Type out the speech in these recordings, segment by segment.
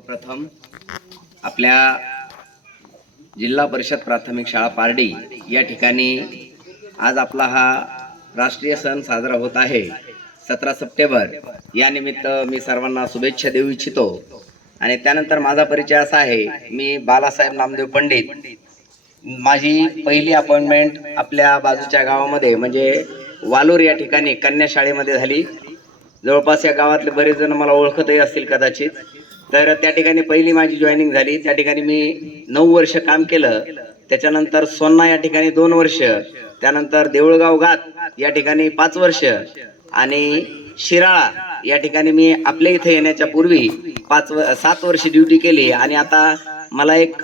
सर्वप्रथम आपल्या जिल्हा परिषद प्राथमिक शाळा पारडी या ठिकाणी आज आपला हा राष्ट्रीय सण साजरा होत आहे. सतरा सप्टेंबर यानिमित्त मी सर्वांना शुभेच्छा देऊ इच्छितो. आणि त्यानंतर माझा परिचय असा आहे मी बालासाहेब नामदेव पंडित. माझी पहिली अपॉइंटमेंट आपल्या बाजूच्या गावामध्ये म्हणजे वालूर या ठिकाणी कन्या शाळेमध्ये झाली. जवळपास या गावातले बरेच जण मला ओळखतही असतील कदाचित. तर त्या ठिकाणी पहिली माझी जॉईनिंग झाली. त्या ठिकाणी मी नऊ वर्ष काम केलं. त्याच्यानंतर सोन्ना या ठिकाणी दोन वर्ष. त्यानंतर देऊळगाव घाट या ठिकाणी पाच वर्ष. आणि शिराळा या ठिकाणी मी आपल्या इथे येण्याच्या पूर्वी पाच व सात वर्ष ड्युटी केली. आणि आता मला एक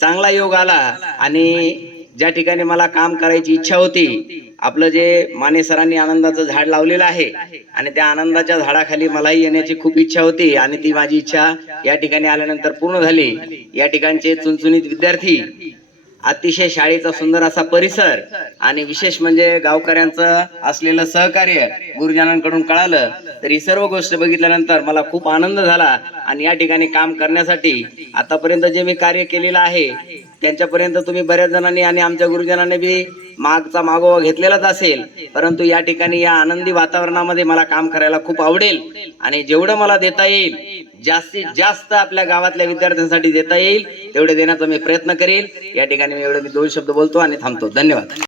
चांगला योग आला. आणि ज्या ठिकाणी मला काम करायची इच्छा होती आपलं जे माने सरांनी आनंदाचं झाड लावलेलं आहे आणि त्या आनंदाच्या झाडाखाली मलाही येण्याची खूप इच्छा होती आणि ती माझी इच्छा या ठिकाणी आल्यानंतर पूर्ण झाली. या ठिकाणचे चुनचुनीत विद्यार्थी अतिशय शाळेचा सुंदर असा परिसर आणि विशेष म्हणजे गावकऱ्यांचं असलेलं सहकार्य गुरुजनांकडून कळालं. तर ही सर्व गोष्ट बघितल्यानंतर मला खूप आनंद झाला आणि या ठिकाणी काम करण्यासाठी आतापर्यंत जे मी कार्य केलेलं आहे त्यांच्यापर्यंत तुम्ही बऱ्याच जणांनी आणि आमच्या गुरुजनांनी बी मागचा मागोवा घेतलेलाच असेल. परंतु या ठिकाणी या आनंदी वातावरणामध्ये मला काम करायला खूप आवडेल आणि जेवढं मला देता येईल जास्तीत जास्त आपल्या गावातल्या विद्यार्थ्यांसाठी देता येईल तेवढे देण्याचा मी प्रयत्न करेल. या ठिकाणी मी एवढे मी दोन शब्द बोलतो आणि थांबतो. धन्यवाद.